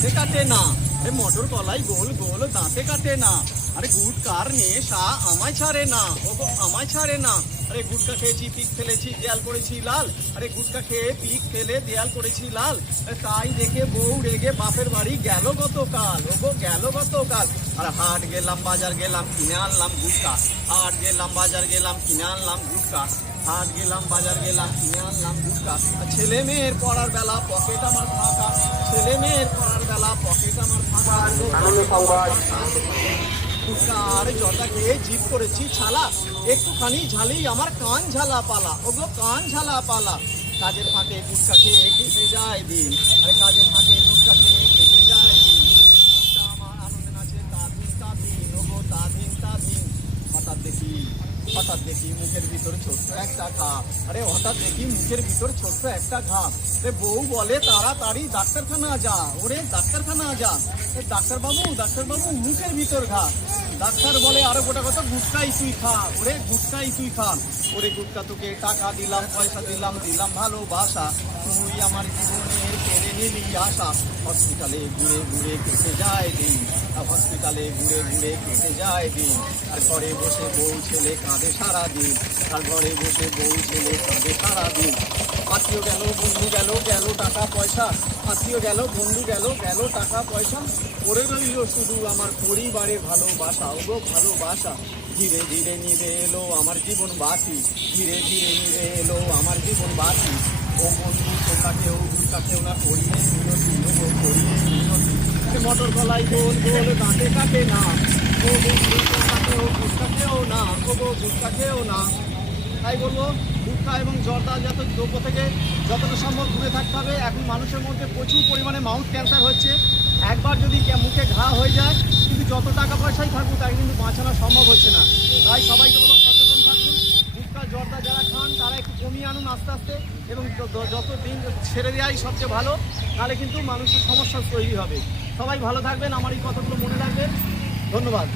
দাঁতে কাটে না। আরে মটর কলাই গোল গোল দাঁতে কাটে না। আরে গুটকার নেশা আমায় ছাড়ে না, ওগো আমায় ছাড়ে না। আরে গুটকা খেয়েছি পিক ফেলেছি দেয়াল করেছি লাল। আরে গুটকা খেয়ে পিক ফেলে দেয়াল করেছি লাল। তাই দেখে বউ রেগে বাপের বাড়ি গেল গতকাল, ওগো গেল গতকাল। আর হাট গেলাম বাজার গেলাম কিনে আনলাম গুটকা। হাট গেলাম বাজার গেলাম কিনে আনলাম গুটকা। হাট গেলাম বাজার গেলাম কিনে আনলাম গুটকা। ছেলে মেয়ের পড়ার বেলা পকেট আমার ফাঁকা। ছেলে মেয়ের পড়ার বেলা পকেট আমার ফাঁকা। গুটকা আর জর্দা খেয়ে জিভ করেছি ছালা। একটুখানি ঝালেই আমার কান ঝালা পালা, ওগো কান ঝালা পালা। কাজের ফাঁকে গুটকা খেয়ে কেটে যায় দিন। আরে কাজের ফাঁকে গুটকা খেয়ে কেটে যায় দিন। মনটা আমার আনন্দে নাচে তাদিন তাদিন, ওগো তাদিন তাদিন। হঠাৎ দেখি মুখের ভিতর ছোট্ট একটা ঘা। আরে হঠাৎ দেখি মুখের ভিতর ছোট্ট একটা ঘা। আরে বউ বলে তাড়াতাড়ি ডাক্তারখানা যা, ওরে ডাক্তারখানা যা। ডাক্তারবাবু মুখের ভিতর ঘা। ডাক্তার বলে আরো গোটা কথা গুটকাই তুই খা, ওরে গুটকাই তুই খা। ওরে গুটকা তোকে টাকা দিলাম পয়সা দিলাম দিলাম ভালোবাসা। তুই আমার জীবনের কেড়ে নিলি আশা। হসপিটালে ঘুরে ঘুরে কেটে যায় দিন। হসপিটালে ঘুরে ঘুরে কেটে যায় দিন। আর ঘরে বসে বউ ছেলে কাঁদে সারাদিন। আর ঘরে বসে বউ ছেলে কাঁদে সারাদিন। আত্মীয় গেল বন্ধু গেল গেল টাকা পয়সা। আত্মীয় গেল বন্ধু গেল গেল টাকা পয়সা। পড়ে রইল শুধু আমার পরিবারের ভালোবাসা, ওগো ভালোবাসা। ধীরে ধীরে নিভে এলো আমার জীবন বাতি। ধীরে ধীরে নিভে এলো আমার জীবন বাতি। ও বন্ধু তোমরা কেউ গুটকা খেও না, করিয়ে মিনতি, ওগো করিয়ে মিনতি। মটর কলাই গোল গোল দাঁতে কাটে না। ও বন্ধু তোমরা কেউ গুটকা খেও না, ওগো গুটকা খেও না। তাই বলবো গুটখা এবং জর্দা জাতীয় দ্রব্য থেকে যতটা সম্ভব দূরে থাকতে হবে। এখন মানুষের মধ্যে প্রচুর পরিমাণে মাউথ ক্যান্সার হচ্ছে। একবার যদি মুখে ঘা হয়ে যায় কিন্তু যত টাকা পয়সাই থাকুক তাই কিন্তু বাঁচানো সম্ভব হচ্ছে না। তাই সবাইকে বলবো সচেতন থাকুন। গুটখা জর্দা যারা খান তারা একটু কমিয়ে আনুন আস্তে আস্তে, এবং যত দিন ছেড়ে দেওয়াই সবচেয়ে ভালো। তাহলে কিন্তু মানুষের সমস্যা তৈরি হবে। সবাই ভালো থাকবেন, আমার এই কথাগুলো মনে রাখবেন। ধন্যবাদ।